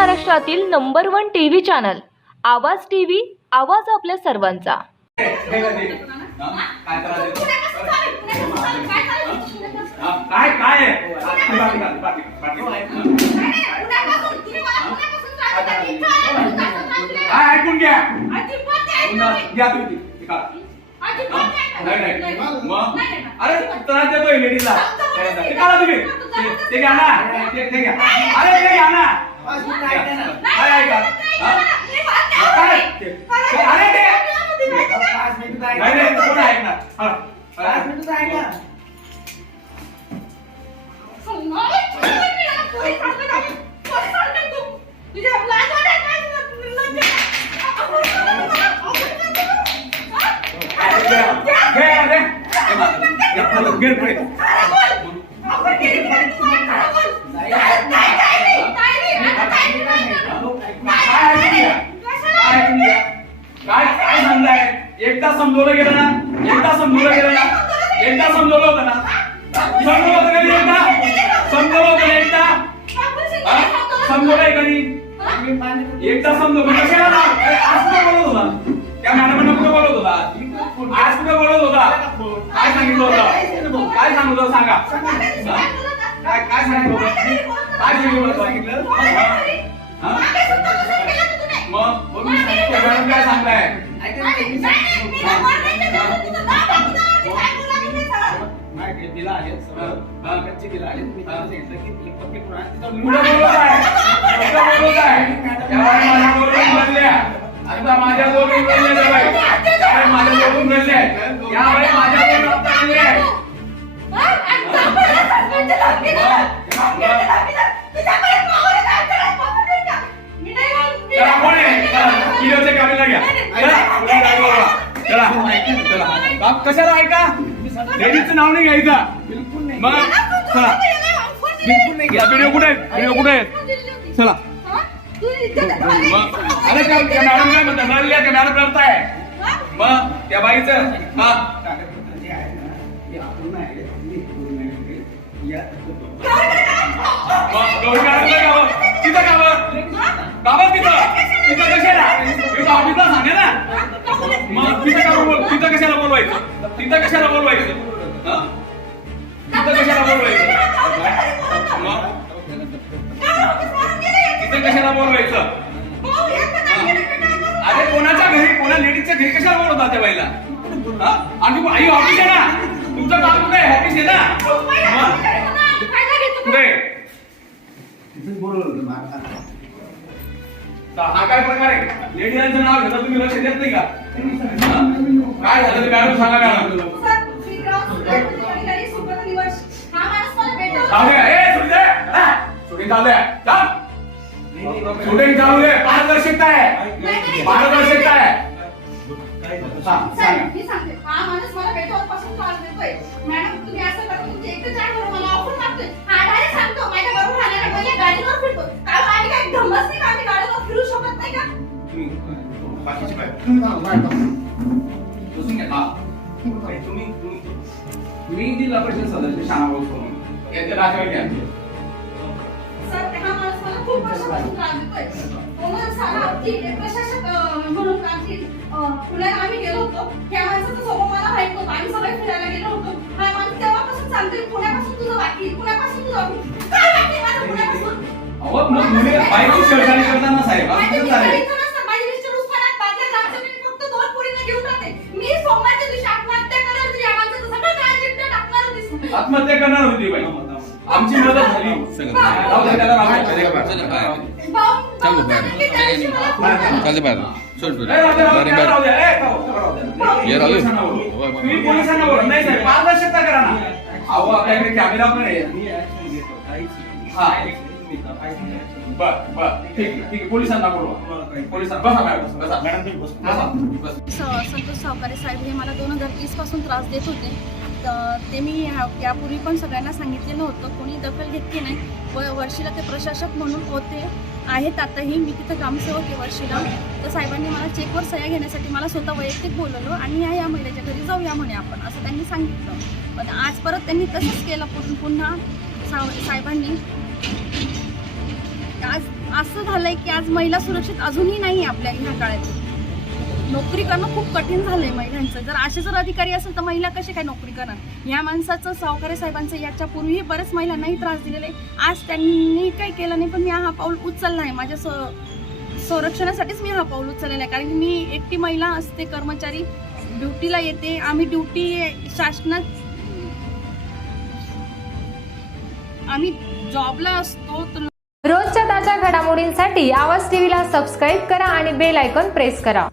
महाराष्ट्रातील number one TV channel. Awaaz TV आवाज आपल्या सर्वांचा. ऐकून घ्या? अरे लेडीजला ते घ्या ना ते घ्या अरे ते घ्या ना काय ऐका हा? काय ते- ते- अरे ते नाही नाही कोण ऐकणार हा. हा. घे, घे, घे. हे मात्र. घे, घे, घे पुढे. काय ऐकून घ्या काय ऐकून घ्या काय काय सांगताय एकदा समजवलं गेलं ना? एकदा समजवलं गेलं ना? एकदा समजवलं होतं ना? समजवलं होतं कधी एकदा? समजवलं होतं एकदा? समजवलंय कधी? एकदा समजवलं. कशाला ना? आज कुठे बोलत होता? त्या मॅडमांना कुठे बोलत होता? आज कुठे बोलत होता? काय सांगितलं होतं? काय सांगत होतं? सांगा? काय काय सांगितलं होतं? काय सांगितलं? कुठं बोलत आहे. बोलत माझ्या आता माझ्या त्यावेळी माझ्या बोलून बोलले यावेळी माझ्या बोलून आता बोलले चला कोण आहे कामीला घ्या. चला. चला. चला. बाप कशाला ऐका? लेडीजचं नाव नाही घ्यायचं. मग चला या व्हिडिओ कुठे आहेत? व्हिडिओ कुठे आहेत? चला. मग अरे त्या त्या मॅडम काय म्हणतात? रडल्या त्या मॅडम रडताय मग त्या बाईचं हा. मग गौरी मॅडम तिथं गावं. गावं तिथं. तिथं कशाला तिथं ऑफिसला सांगे ना मग तिथं का बोल तिथं कशाला बोलवायचं तिथं कशाला बोलवायचं? तिथं कशाला बोलवायचं? मग तिथं कशाला बोलवायचं? अरे कोणाच्या घरी कोणा लेडीजच्या घरी कशाला बोलवता त्या बाईला? आणि आई ऑफिस आहे ना? तुमचं काम कुठे आहे? ऑफिस आहे ना? कुठे? तर हा काय प्रकार आहे? लेडीजांचं नाव घेता तुम्ही लक्ष देत नाही का? काय झालं? ते मॅडम सांगा मॅडम चालू आहे ए सुटी दे? शूटिंग चालू आहे शूटिंग चालू आहे. पारदर्शकता आहे. पारदर्शकता आहे. हा, हा बाकीची तुम्ही मी जिल्हा परिषद सदस्य शाळा म्हणून यांच्या राजवाडी घ्या सर हा माणूस मला खूप वर्षापासून त्रास प्रशासक म्हणून आमची पुण्याला आम्ही गेलो होतो. त्या माणसाचा स्वभाव मला माहीत नव्हता. आम्ही सगळे फिरायला गेलो होतो. हा माणूस तेव्हापासून सांगतोय पुण्यापासून तुझं बाकी पुण्यापासून तुझं बाकी आहे." काय बाकी आहे? माझं पुण्यापासून? अहो मग मुली शेळसाणी करताना साहेब आत्महत्या करणार होती बाई. आमची मदत झाली. चल चालते बाहेर. सोड. ये राहू. तुम्ही पोलिसांना. नाही साहेब पारदर्शकता करा ना. अहो आपल्याकडे कॅमेरा पण आहे. हा. बर बर. ठीक आहे ठीक आहे. पोलिसांना बोलवा. पोलिसांना बसा मॅडम. बसा. मॅडम तुम्ही बसा. बसा. स- संतोष सावकारे साहेब हे मला दोन हजार वीसपासून त्रास देत होते. तर ते मी ह्या- यापूर्वी पण सगळ्यांना सांगितलेलं होतं. कोणी दखल घेतली नाही. व वर्षीला ते प्रशासक म्हणून होते. आहेत आताही. मी तिथं ग्रामसेवक आहे वर्षीला. तर साहेबांनी मला चेकवर सह्या घेण्यासाठी मला स्वतः वैयक्तिक बोलवलं आणि या या महिलेच्या घरी जाऊया म्हणे आपण असं त्यांनी सांगितलं. पण आज परत त्यांनी तसंच केलं पुढून पुन्हा साव साहेबांनी. आज असं झालंय की आज महिला सुरक्षित अजूनही नाही आपल्या ह्या काळात. नोकरी करणं खूप कठीण झालंय महिलांचं. जर असे जर अधिकारी असेल तर महिला कशी काय नोकरी करणार? या माणसाचं सावकारे साहेबांचं याच्यापूर्वीही बरेच महिलांनाही त्रास दिलेले आज त्यांनी काही केलं नाही पण मी हा पाऊल उचलला आहे. माझ्या स- संरक्षणासाठीच मी हा पाऊल उचललेला आहे. कारण की मी एकटी महिला असते कर्मचारी. ड्युटीला येते. आम्ही ड्युटी शासनात आम्ही जॉबला असतो तर रोजच्या ताज्या घडामोडींसाठी आवाज टीव्हीला सबस्क्राईब करा आणि बेल आयकॉन प्रेस करा.